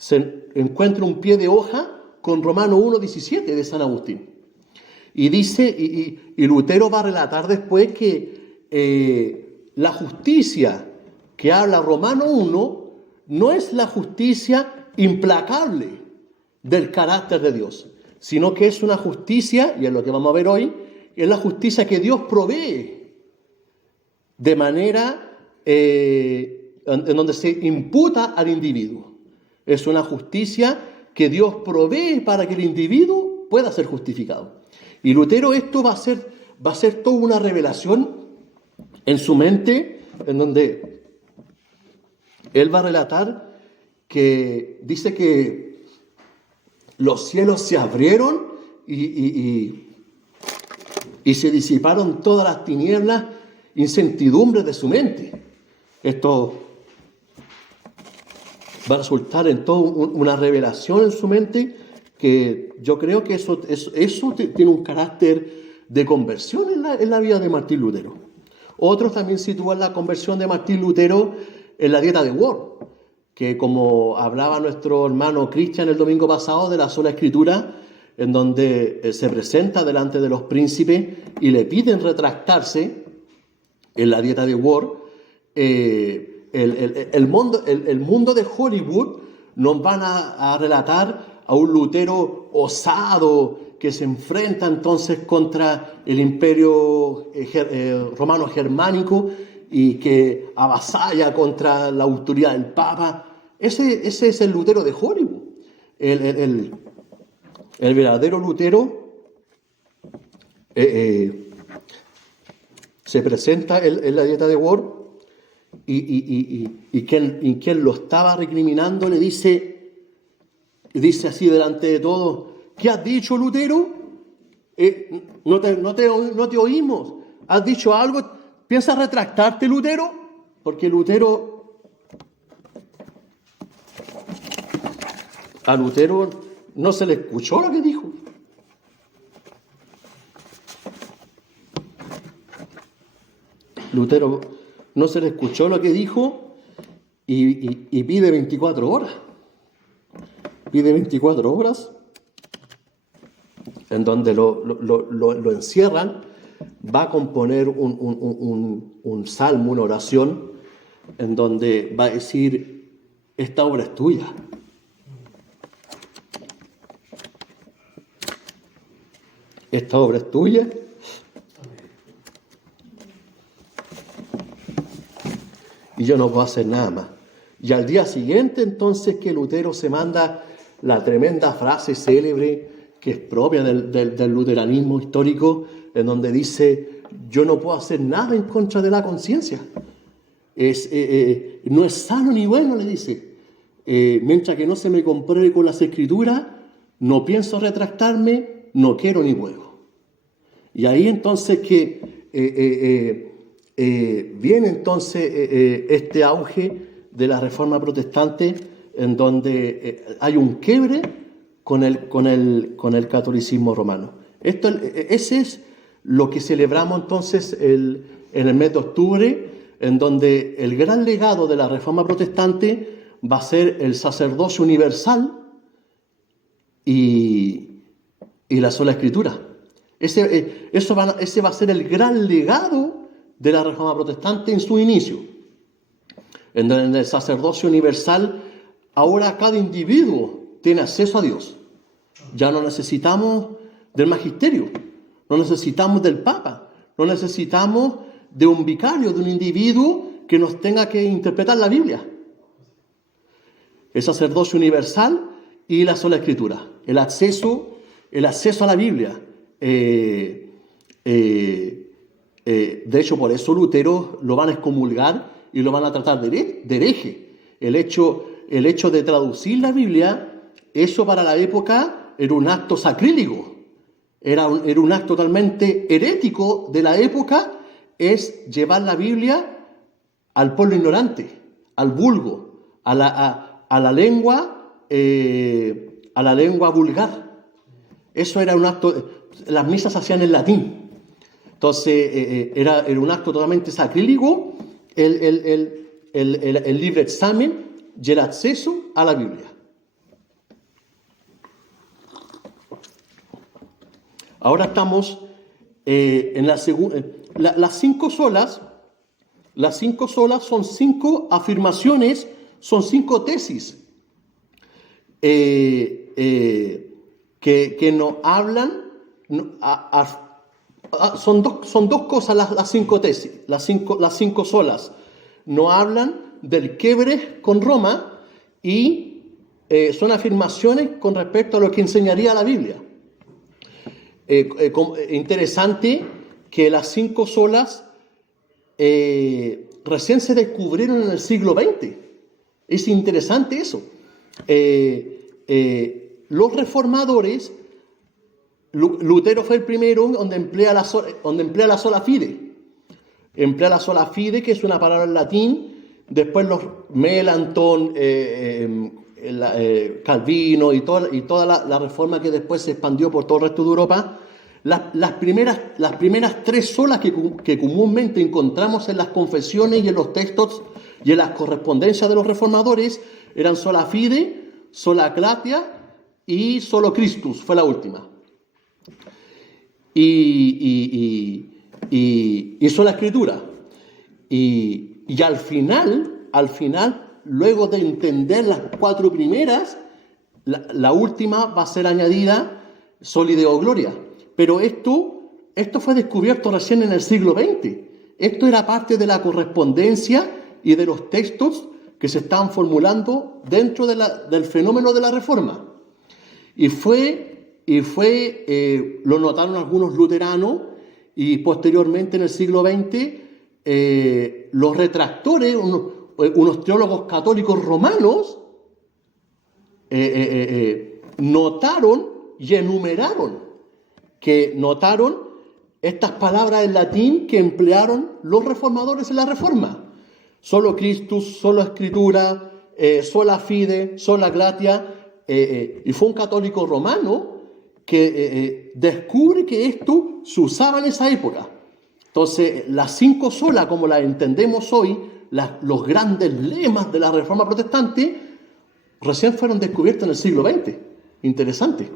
se encuentra un pie de hoja con Romanos 1:17 de San Agustín. Y dice, y Lutero va a relatar después que la justicia que habla Romanos 1 no es la justicia implacable del carácter de Dios, sino que es una justicia, y es lo que vamos a ver hoy, es la justicia que Dios provee de manera en donde se imputa al individuo. Es una justicia que Dios provee para que el individuo pueda ser justificado. Y Lutero esto va a ser toda una revelación en su mente, en donde él va a relatar que dice que los cielos se abrieron y se disiparon todas las tinieblas, incertidumbres de su mente. Esto va a resultar en toda una revelación en su mente, que yo creo que eso tiene un carácter de conversión en la vida de Martín Lutero. Otros también sitúan la conversión de Martín Lutero en la dieta de Worms, que como hablaba nuestro hermano Cristian el domingo pasado de la sola escritura, en donde se presenta delante de los príncipes y le piden retractarse en la dieta de Worms. El mundo de Hollywood nos van a relatar a un Lutero osado que se enfrenta entonces contra el imperio romano germánico y que avasalla contra la autoridad del Papa. Ese es el Lutero de Hollywood. El verdadero Lutero se presenta en la dieta de Worms y quien lo estaba recriminando le dice así delante de todos: ¿qué has dicho, Lutero? No te oímos. ¿Has dicho algo? ¿Piensas retractarte, Lutero? Porque a Lutero no se le escuchó lo que dijo. Lutero no se le escuchó lo que dijo y pide 24 horas. Pide 24 horas en donde lo encierran. Va a componer un salmo, una oración, en donde va a decir: esta obra es tuya. Esta obra es tuya. Y yo no puedo hacer nada más. Y al día siguiente, entonces, que Lutero se manda la tremenda frase célebre que es propia del luteranismo histórico, en donde dice: yo no puedo hacer nada en contra de la conciencia. No es sano ni bueno, le dice. Mientras que no se me compruebe con las escrituras, no pienso retractarme, no quiero ni puedo. Y ahí entonces que viene entonces este auge de la Reforma Protestante, en donde hay un quiebre con el catolicismo romano. Ese es lo que celebramos entonces en el mes de octubre, en donde el gran legado de la Reforma Protestante va a ser el sacerdocio universal y la sola escritura. Ese va a ser el gran legado de la Reforma Protestante en su inicio. En el sacerdocio universal, ahora cada individuo tiene acceso a Dios. Ya no necesitamos del magisterio, no necesitamos del Papa, no necesitamos de un vicario, de un individuo que nos tenga que interpretar la Biblia. El sacerdocio universal y la sola escritura, el acceso a la Biblia. De hecho, por eso Lutero lo van a excomulgar y lo van a tratar de hereje. El hecho de traducir la Biblia, eso para la época era un acto sacrílego, era un acto totalmente herético de la época, es llevar la Biblia al pueblo ignorante, al vulgo, a la lengua vulgar. Eso era un acto. Las misas se hacían en latín. Entonces, era un acto totalmente sacrílego el libre examen y el acceso a la Biblia. Ahora estamos en la segunda. Las 5 solas. Las 5 solas son 5 afirmaciones, son 5 tesis que nos hablan. Son dos cosas las 5 tesis, las cinco solas. Nos hablan del quiebre con Roma y son afirmaciones con respecto a lo que enseñaría la Biblia. Interesante que las 5 solas recién se descubrieron en el siglo XX. Es interesante eso. Los reformadores, Lutero fue el primero donde emplea la sola fide. Emplea la sola fide, que es una palabra en latín. Después los Melanchthon, Calvino y toda la reforma que después se expandió por todo el resto de Europa. Las primeras 3 solas que comúnmente encontramos en las confesiones y en los textos y en las correspondencias de los reformadores eran sola fide, sola gratia y solo Christus, fue la última. Y sola escritura. Y al final, luego de entender las 4 primeras, la última va a ser añadida soli Deo gloria. Pero esto fue descubierto recién en el siglo XX. Esto era parte de la correspondencia y de los textos que se estaban formulando dentro del fenómeno de la Reforma. Lo notaron algunos luteranos y posteriormente en el siglo XX los retractores, unos teólogos católicos romanos, notaron y enumeraron estas palabras en latín que emplearon los reformadores en la Reforma. Solo Christus, sola Escritura, sola fide, sola gratia. Y fue un católico romano que descubre que esto se usaba en esa época. Entonces, las 5 solas, como las entendemos hoy, los grandes lemas de la Reforma Protestante, recién fueron descubiertos en el siglo XX. Interesante.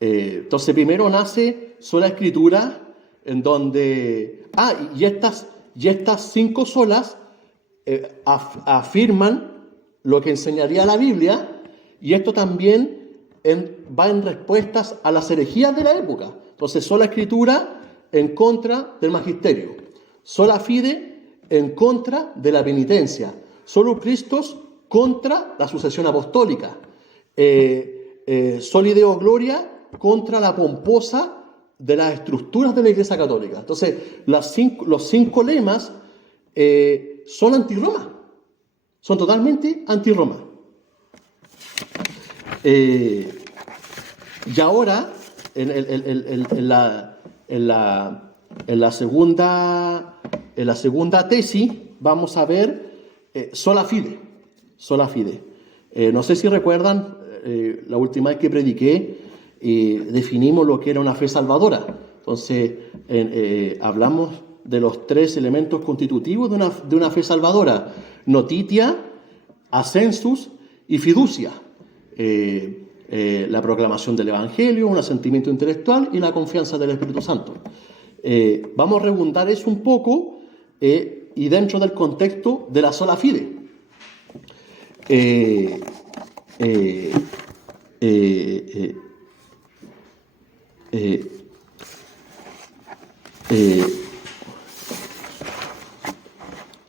Entonces primero nace sola escritura, en donde y estas 5 solas afirman lo que enseñaría la Biblia, y esto también va en respuestas a las herejías de la época. Entonces sola escritura en contra del magisterio, sola fide en contra de la penitencia, solo Christus contra la sucesión apostólica, soli Deo gloria contra la pomposa de las estructuras de la Iglesia Católica. Entonces, los 5 lemas son anti-Roma, son totalmente anti-Roma. Y ahora, en la segunda tesis, vamos a ver sola fide. Sola fide. No sé si recuerdan, la última vez que prediqué, definimos lo que era una fe salvadora. Entonces, hablamos de los 3 elementos constitutivos de una fe salvadora: notitia, ascensus y fiducia. La proclamación del Evangelio, un asentimiento intelectual y la confianza del Espíritu Santo. Vamos a redundar eso un poco y dentro del contexto de la sola fide.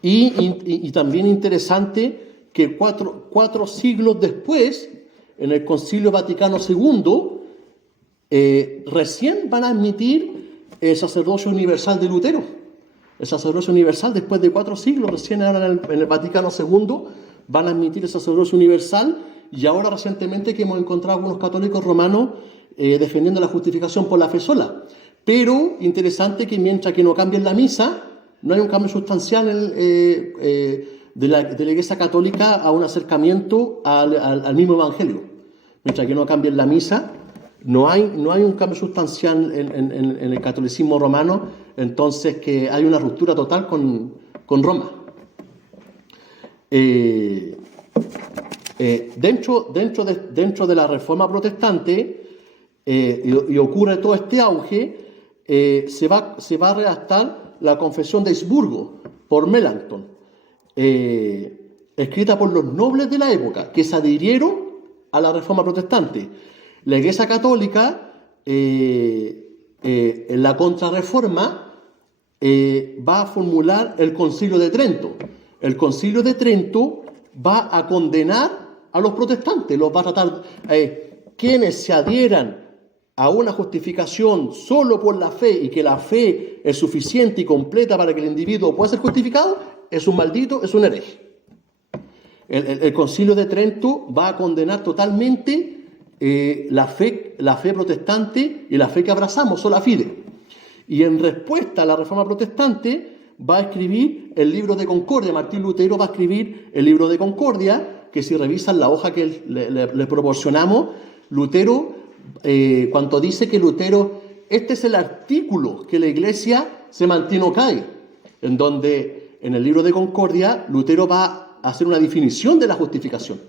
Y también interesante que cuatro siglos después, en el Concilio Vaticano II, recién van a admitir el sacerdocio universal de Lutero. El sacerdocio universal, después de 4 siglos, recién ahora en el Vaticano II van a admitir el sacerdocio universal, y ahora recientemente que hemos encontrado algunos católicos romanos defendiendo la justificación por la fe sola. Pero interesante que mientras que no cambien la misa, no hay un cambio sustancial de la Iglesia Católica a un acercamiento al mismo Evangelio. Mientras que no cambien la misa, no hay un cambio sustancial en el catolicismo romano, entonces que hay una ruptura total con Roma. Dentro de la Reforma Protestante y ocurre todo este auge, se va a redactar la Confesión de Augsburgo por Melanchthon, escrita por los nobles de la época que se adhirieron a la Reforma Protestante. La Iglesia Católica, en la Contrarreforma, va a formular el Concilio de Trento. El Concilio de Trento va a condenar a los protestantes, los va a tratar, quienes se adhieran a una justificación solo por la fe y que la fe es suficiente y completa para que el individuo pueda ser justificado, es un maldito, es un hereje. El Concilio de Trento va a condenar totalmente la fe protestante y la fe que abrazamos, sola fide. Y en respuesta a la Reforma Protestante va a escribir el libro de Concordia. Martín Lutero va a escribir el libro de Concordia, que si revisan la hoja que le proporcionamos, Lutero, cuando dice que Lutero, este es el artículo que la Iglesia se mantiene o cae, en donde en el libro de Concordia Lutero va a hacer una definición de la justificación,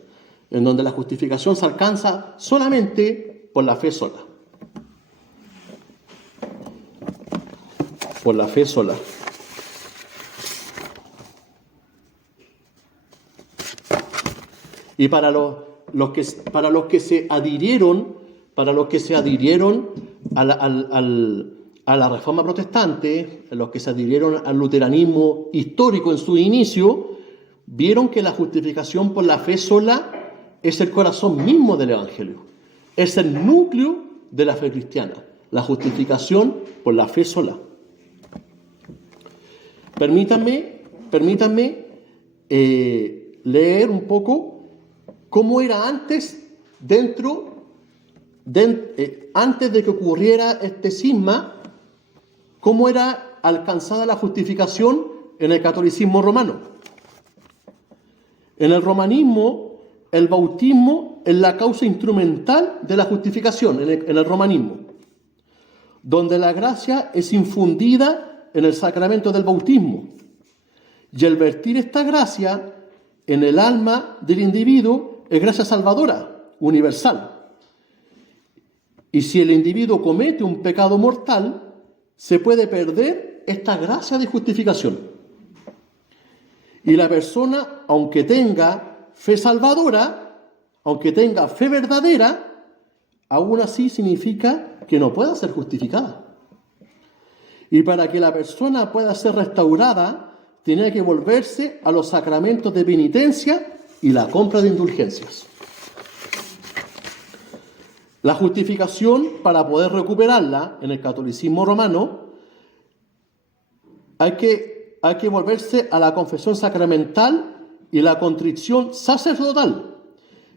en donde la justificación se alcanza solamente por la fe sola. Por la fe sola. Y para los que se adhirieron a la Reforma Protestante, los que se adhirieron al luteranismo histórico en su inicio, vieron que la justificación por la fe sola es el corazón mismo del Evangelio, es el núcleo de la fe cristiana, la justificación por la fe sola. Permítanme leer un poco cómo era antes, antes de que ocurriera este cisma, cómo era alcanzada la justificación en el catolicismo romano. En el romanismo, el bautismo es la causa instrumental de la justificación, en el romanismo, donde la gracia es infundida en el sacramento del bautismo, y el vertir esta gracia en el alma del individuo es gracia salvadora, universal. Y si el individuo comete un pecado mortal, se puede perder esta gracia de justificación. Y la persona, aunque tenga fe salvadora, aunque tenga fe verdadera, aún así significa que no pueda ser justificada. Y para que la persona pueda ser restaurada, tenía que volverse a los sacramentos de penitencia y la compra de indulgencias. La justificación, para poder recuperarla en el catolicismo romano, hay que volverse a la confesión sacramental y la contrición sacerdotal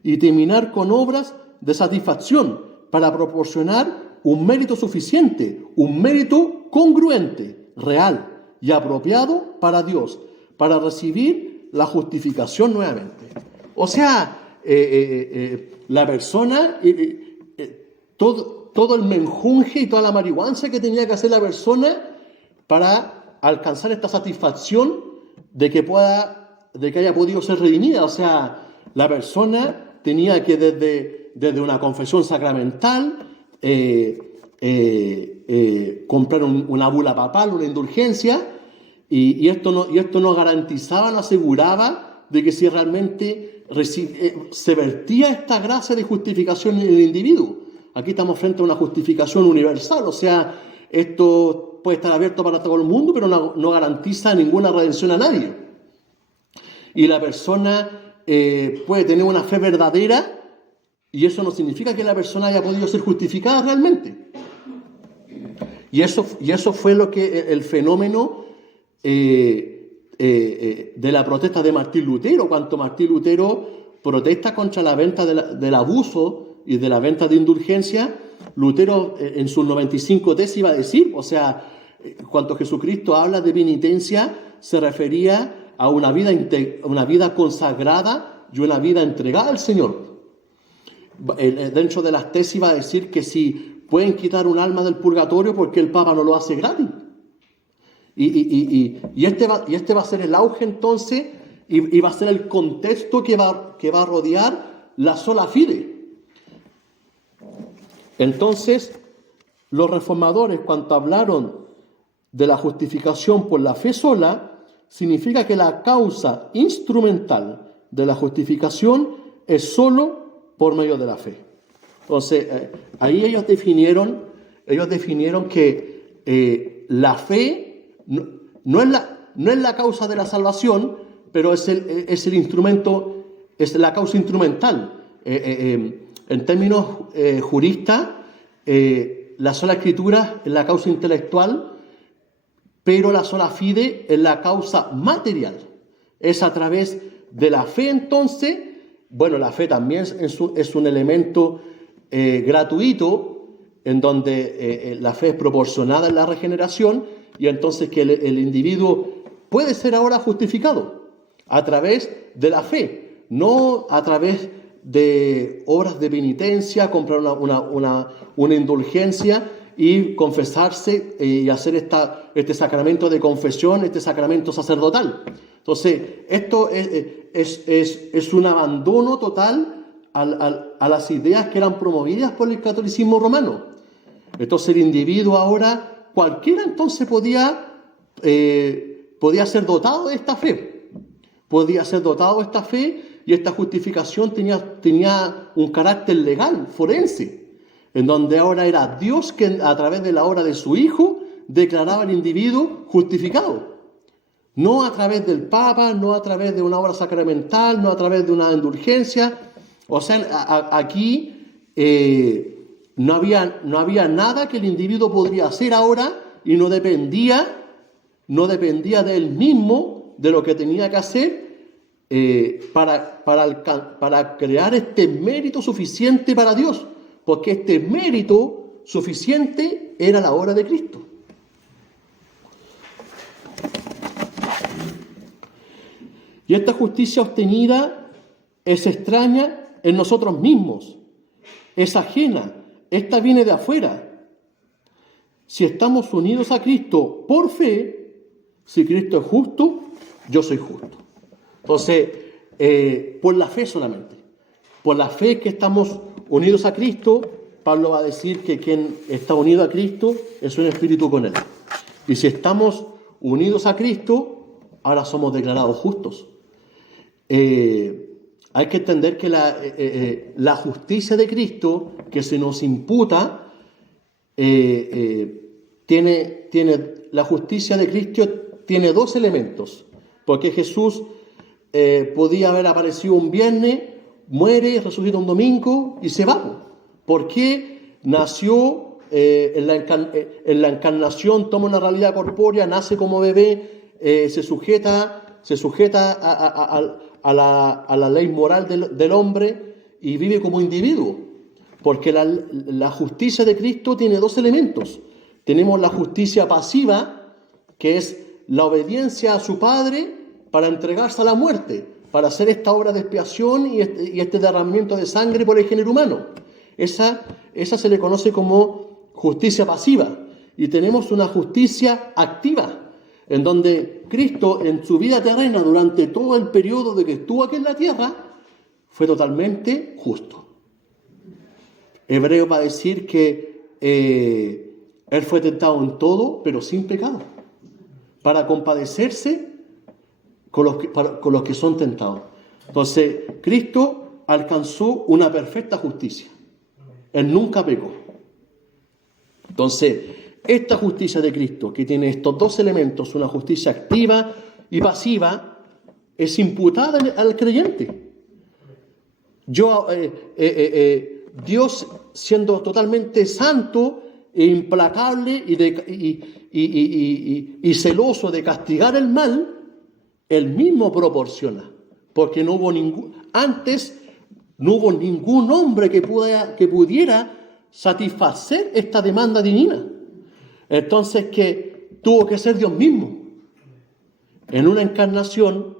y terminar con obras de satisfacción para proporcionar un mérito suficiente, un mérito congruente, real y apropiado para Dios, para recibir la justificación nuevamente. O sea, la persona, todo el menjunje y toda la marihuana que tenía que hacer la persona para alcanzar esta satisfacción de que haya podido ser redimida. O sea, la persona tenía que desde una confesión sacramental comprar una bula papal, una indulgencia, y esto no garantizaba, no aseguraba de que si realmente se vertía esta gracia de justificación en el individuo. Aquí estamos frente a una justificación universal, o sea, esto puede estar abierto para todo el mundo, pero no garantiza ninguna redención a nadie. Y la persona puede tener una fe verdadera, y eso no significa que la persona haya podido ser justificada realmente. Y eso fue lo que el fenómeno de la protesta de Martín Lutero, cuando Martín Lutero protesta contra la venta del abuso y de la venta de indulgencia. Lutero en sus 95 tesis iba a decir, o sea, cuando Jesucristo habla de penitencia, se refería a una vida consagrada y una vida entregada al Señor. Dentro de las tesis iba a decir que si pueden quitar un alma del purgatorio, porque el Papa no lo hace gratis. Y este va a ser el auge entonces, y va a ser el contexto que va a rodear la sola fide. Entonces, los reformadores, cuando hablaron de la justificación por la fe sola, significa que la causa instrumental de la justificación es solo por medio de la fe. Entonces, ahí ellos definieron que la fe no es la causa de la salvación, pero es el instrumento, es la causa instrumental. En términos juristas, la sola escritura es la causa intelectual, pero la sola fide es la causa material. Es a través de la fe, entonces, bueno, la fe también es un elemento gratuito, en donde la fe es proporcionada en la regeneración, y entonces que el individuo puede ser ahora justificado a través de la fe, no a través de obras de penitencia, comprar una indulgencia y confesarse y hacer este sacramento de confesión, este sacramento sacerdotal. Entonces, esto es un abandono total a las ideas que eran promovidas por el catolicismo romano. Entonces, el individuo ahora, cualquiera entonces podía ser dotado de esta fe. Podía ser dotado de esta fe, y esta justificación tenía un carácter legal, forense, en donde ahora era Dios que a través de la obra de su Hijo declaraba al individuo justificado. No a través del Papa, no a través de una obra sacramental, no a través de una indulgencia. O sea, aquí no había nada que el individuo podría hacer ahora, y no dependía de él mismo, de lo que tenía que hacer para crear este mérito suficiente para Dios, porque este mérito suficiente era la obra de Cristo. Y esta justicia obtenida es extraña en nosotros mismos, es ajena, esta viene de afuera. Si estamos unidos a Cristo por fe, si Cristo es justo, yo soy justo. Entonces, por la fe solamente, por la fe que estamos unidos a Cristo, Pablo va a decir que quien está unido a Cristo es un espíritu con Él. Y si estamos unidos a Cristo, ahora somos declarados justos. Hay que entender que la justicia de Cristo que se nos imputa, la justicia de Cristo tiene dos elementos, porque Jesús podía haber aparecido un viernes, muere, resucita un domingo y se va. ¿Por qué? Nació en la encarnación, toma una realidad corpórea, nace como bebé, se sujeta a la ley moral del hombre y vive como individuo. Porque la justicia de Cristo tiene dos elementos. Tenemos la justicia pasiva, que es la obediencia a su Padre para entregarse a la muerte, para hacer esta obra de expiación y este derramamiento de sangre por el género humano. Esa se le conoce como justicia pasiva. Y tenemos una justicia activa, en donde Cristo en su vida terrena, durante todo el periodo de que estuvo aquí en la tierra, fue totalmente justo. Hebreo va a decir que Él fue tentado en todo, pero sin pecado, para compadecerse con los que son tentados. Entonces, Cristo alcanzó una perfecta justicia. Él nunca pecó. Entonces, esta justicia de Cristo, que tiene estos dos elementos, una justicia activa y pasiva, es imputada al creyente. Dios, siendo totalmente santo e implacable y celoso de castigar el mal, Él mismo proporciona, porque antes no hubo ningún hombre que pudiera satisfacer esta demanda divina. Entonces, que tuvo que ser Dios mismo, en una encarnación,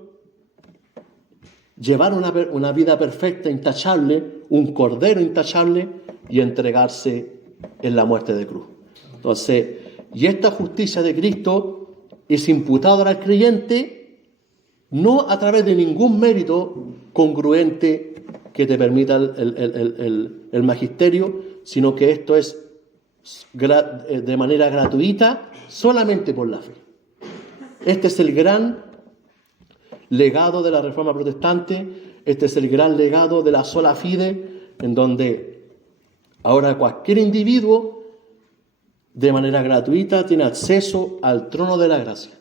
llevar una vida perfecta, intachable, un cordero intachable, y entregarse en la muerte de cruz. Entonces, y esta justicia de Cristo es imputada al creyente no a través de ningún mérito congruente que te permita el magisterio, sino que esto es de manera gratuita, solamente por la fe. Este es el gran legado de la Reforma Protestante, este es el gran legado de la sola fide, en donde ahora cualquier individuo, de manera gratuita, tiene acceso al trono de la gracia.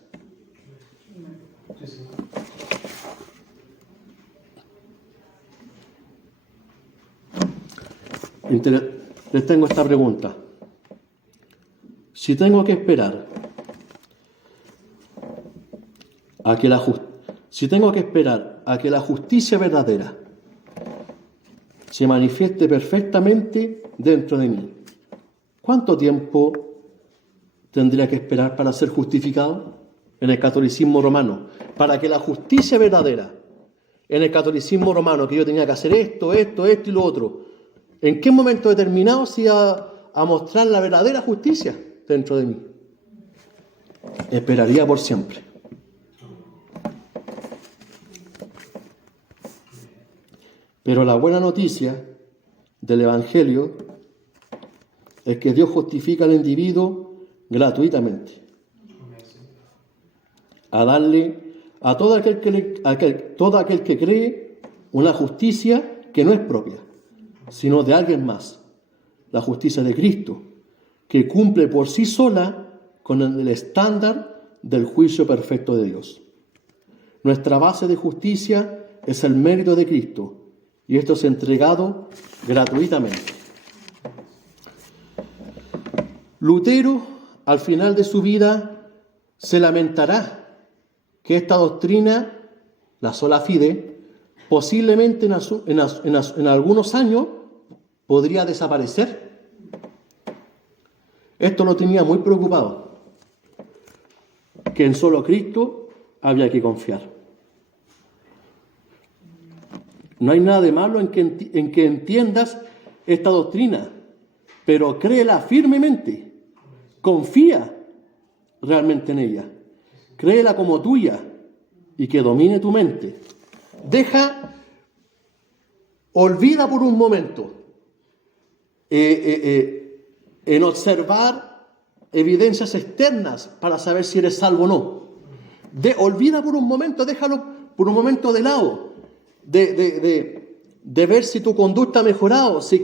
Les tengo esta pregunta. Si tengo que esperar a que la justicia verdadera se manifieste perfectamente dentro de mí, ¿cuánto tiempo tendría que esperar para ser justificado? En el catolicismo romano, para que la justicia verdadera, en el catolicismo romano, que yo tenía que hacer esto y lo otro, ¿en qué momento determinado se iba a mostrar la verdadera justicia dentro de mí? Esperaría por siempre. Pero la buena noticia del Evangelio es que Dios justifica al individuo gratuitamente. A darle a todo aquel que cree una justicia que no es propia, sino de alguien más. La justicia de Cristo, que cumple por sí sola con el estándar del juicio perfecto de Dios. Nuestra base de justicia es el mérito de Cristo, y esto es entregado gratuitamente. Lutero, al final de su vida, se lamentará que esta doctrina, la sola fide, posiblemente en algunos años podría desaparecer. Esto lo tenía muy preocupado, que en solo Cristo había que confiar. No hay nada de malo en que entiendas esta doctrina, pero créela firmemente, confía realmente en ella, créela como tuya y que domine tu mente. Olvida por un momento en observar evidencias externas para saber si eres salvo o no. Olvida por un momento, déjalo por un momento de lado, de ver si tu conducta ha mejorado, si es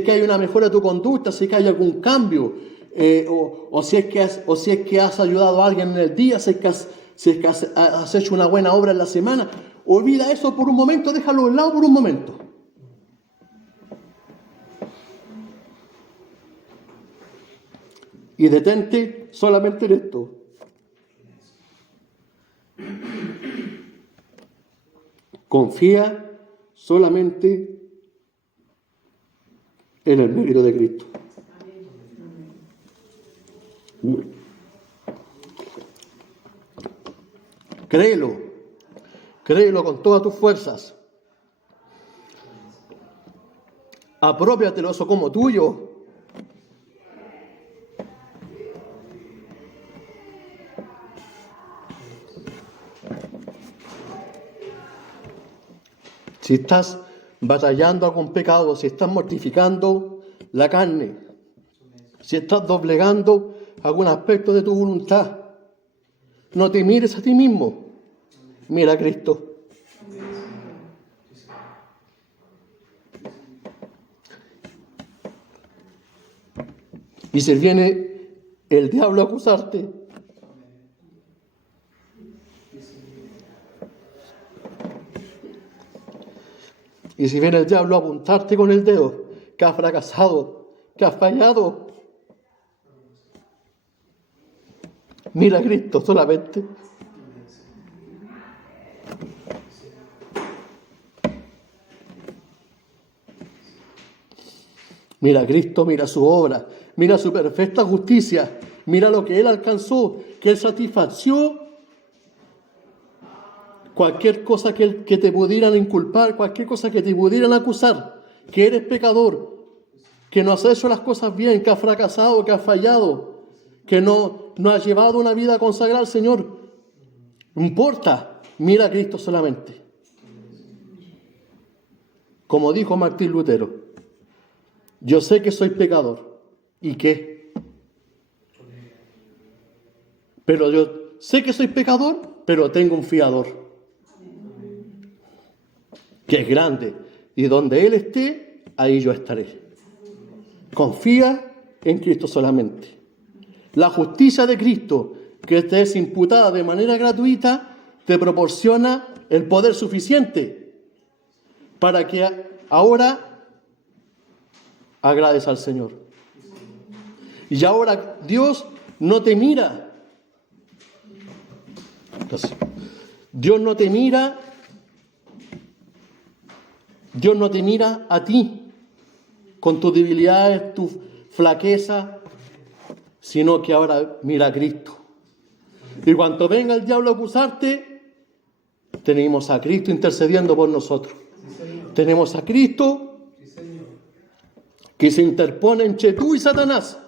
que hay una mejora de tu conducta, si es que hay algún cambio, o si es que has ayudado a alguien en el día, si es que has hecho una buena obra en la semana. Olvida eso por un momento, déjalo de lado por un momento. Y detente solamente en esto. Confía solamente en el mérito de Cristo. Créelo con todas tus fuerzas. Apropiatelo eso como tuyo. Si estás batallando con pecado, si estás mortificando la carne, si estás doblegando algún aspecto de tu voluntad, no te mires a ti mismo, mira a Cristo. Y si viene el diablo a acusarte, y si viene el diablo a apuntarte con el dedo, que has fracasado, que has fallado, mira a Cristo solamente. Mira a Cristo, mira su obra, mira su perfecta justicia, mira lo que Él alcanzó, que Él satisfació cualquier cosa que te pudieran inculpar, cualquier cosa que te pudieran acusar, que eres pecador, que no has hecho las cosas bien, que has fracasado, que has fallado, que no has llevado una vida consagrada al Señor. No importa, mira a Cristo solamente. Como dijo Martín Lutero, Yo sé que soy pecador. ¿Y qué? Pero yo sé que soy pecador, pero tengo un fiador, que es grande. Y donde Él esté, ahí yo estaré. Confía en Cristo solamente. La justicia de Cristo, que te es imputada de manera gratuita, te proporciona el poder suficiente para que ahora agrades al Señor. Y ahora Dios no te mira. Dios no te mira a ti con tus debilidades, tu flaqueza, sino que ahora mira a Cristo. Y cuando venga el diablo a acusarte, tenemos a Cristo intercediendo por nosotros. Tenemos a Cristo que se interpone entre tú y Satanás.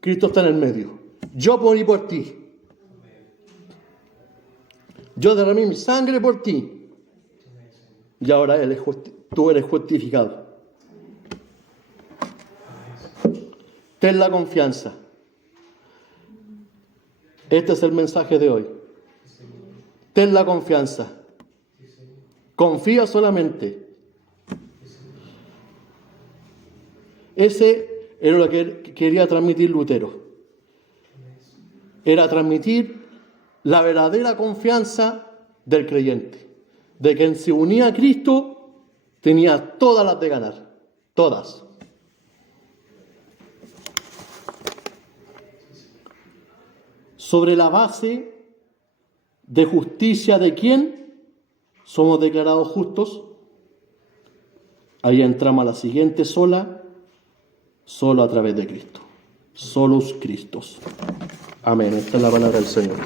Cristo está en el medio. Yo morí por ti. Yo derramé mi sangre por ti. Y ahora tú eres justificado. Ten la confianza. Este es el mensaje de hoy. Ten la confianza. Confía solamente. Ese era lo que quería transmitir Lutero. Era transmitir la verdadera confianza del creyente. De quien se unía a Cristo tenía todas las de ganar. Todas. Sobre la base de justicia de quién somos declarados justos. Ahí entramos a la siguiente sola, solo a través de Cristo. Solos Cristos. Amén. Esta es la palabra del Señor.